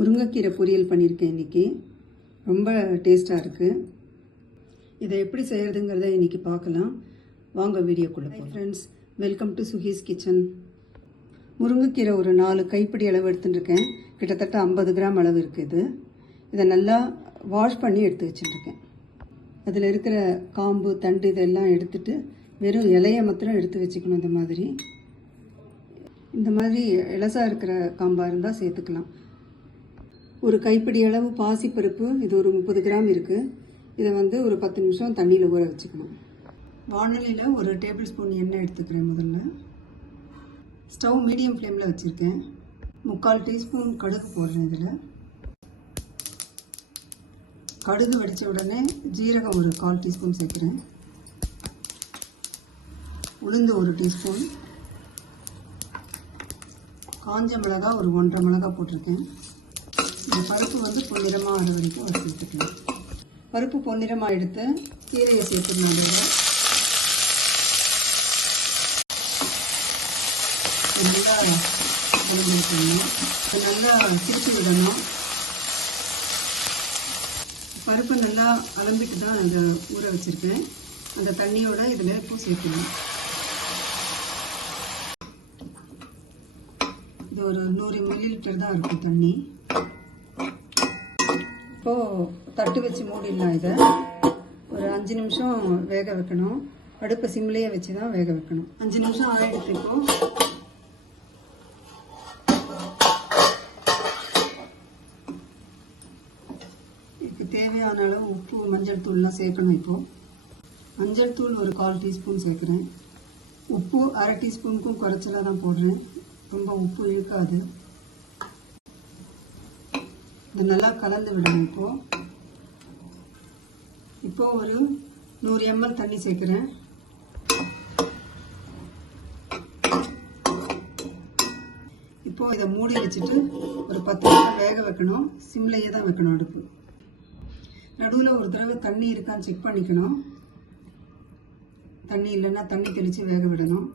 முருங்கைக்கீரை பொரியல் பண்ணியிருக்கேன் இன்றைக்கி. ரொம்ப டேஸ்ட்டாக இருக்குது. இதை எப்படி செய்கிறதுங்கிறத இன்றைக்கி பார்க்கலாம். வாங்க வீடியோக்குள்ளே போகலாம். Friends, welcome to சுஹீஸ் kitchen. முருங்கைக்கீரை ஒரு 4 கைப்பிடி அளவு எடுத்துட்டுருக்கேன். கிட்டத்தட்ட 50 கிராம் அளவு இருக்குது. இதை நல்லா வாஷ் பண்ணி எடுத்து வச்சுட்டுருக்கேன். அதில் இருக்கிற காம்பு தண்டு இதெல்லாம் எடுத்துட்டு வெறும் இலையை மாத்திரம் எடுத்து வச்சுக்கணும். இந்த மாதிரி இலசாக இருக்கிற காம்பாக இருந்தால் சேர்த்துக்கலாம். ஒரு கைப்பிடி அளவு பாசிப்பருப்பு, இது ஒரு 30 கிராம் இருக்குது. இதை ஒரு 10 நிமிஷம் தண்ணியில் ஊற வச்சுக்கணும். வானலியில் ஒரு டேபிள் ஸ்பூன் எண்ணெய் எடுத்துக்கிறேன். முதல்ல ஸ்டவ் மீடியம் ஃப்ளேமில் வச்சுருக்கேன். 3/4 டீஸ்பூன் கடுகு போடுறேன். இதில் கடுகு வெடித்த உடனே ஜீரகம் ஒரு 1/4 டீஸ்பூன் சேர்க்குறேன். உளுந்து ஒரு டீஸ்பூன், காஞ்ச மிளகாய் ஒரு 1.5 மிளகாய் போட்டிருக்கேன். இந்த பருப்பு பொன்னிறமாக ஆற வரைக்கும் வறுத்து எடுத்துக்கலாம். பருப்பு பொன்னிறமாக எடுத்து கீரையை சேர்த்துக்கலாம். நல்லா குழம்பு வைக்கணும். நல்லா திருப்பி விடணும். பருப்பை நல்லா அலம்பிட்டு தான் அதை ஊற வச்சுருக்கேன். அந்த தண்ணியோட இதில் இப்போ சேர்க்கணும். இது ஒரு 100 மில்லிலிட்டர் தான் இருக்கும் தண்ணி. இப்போது தட்டு வச்சு மூடிடலாம். இதை ஒரு 5 நிமிஷம் வேக வைக்கணும். அடுப்பை சிம்லேயே வச்சு தான் வேக வைக்கணும். 5 நிமிஷம் ஆகிடுச்சு. இதுக்கு தேவையான அளவு உப்பு, மஞ்சள் தூள்லாம் சேர்க்கணும். இப்போது மஞ்சள் தூள் ஒரு 1/4 டீஸ்பூன் சேர்க்குறேன். உப்பு 1/2 டீஸ்பூனுக்கும் குறைச்சலாக தான் போடுறேன். ரொம்ப உப்பு இழுக்காது. இதை நல்லா கலந்து விடணும். இப்போ ஒரு 100 ml தண்ணி சேர்க்குறேன். இப்போ இதை மூடி வச்சுட்டு ஒரு 10 நிமிஷம் வேக வைக்கணும். சிம்லையே தான் வைக்கணும் அடுப்பு. நடுவில் ஒரு தடவை தண்ணி இருக்கான்னு செக் பண்ணிக்கணும். தண்ணி இல்லைன்னா தண்ணி தெளித்து வேக விடணும்.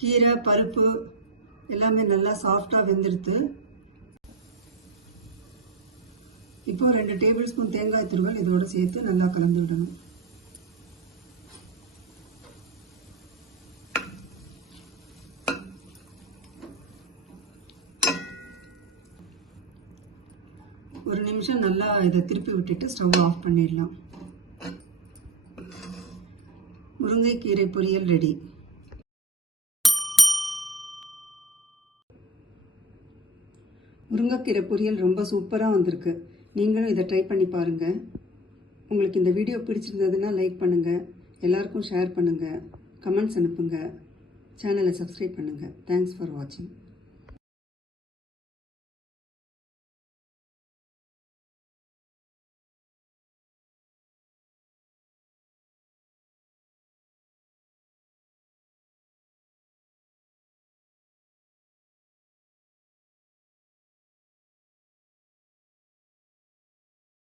கீரை பருப்பு எல்லாமே நல்லா சாஃப்டாக வெந்துடுத்து. இப்போ 2 டேபிள் ஸ்பூன் தேங்காய் துருவல் இதோடு சேர்த்து நல்லா கலந்து விடணும். ஒரு நிமிஷம் நல்லா இதை திருப்பி விட்டுட்டு ஸ்டவ் ஆஃப் பண்ணிடலாம். முருங்கைக்கீரை பொரியல் ரெடி. முருங்கைக்கீரை பொரியல் ரொம்ப சூப்பராக வந்திருக்கு. நீங்களும் இதை ட்ரை பண்ணி பாருங்கள். உங்களுக்கு இந்த வீடியோ பிடிச்சிருந்ததுன்னா லைக் பண்ணுங்கள், எல்லாருக்கும் ஷேர் பண்ணுங்கள், கமெண்ட்ஸ் அனுப்புங்க, சேனலை சப்ஸ்கிரைப் பண்ணுங்கள். தேங்க்ஸ் ஃபார் வாட்சிங்.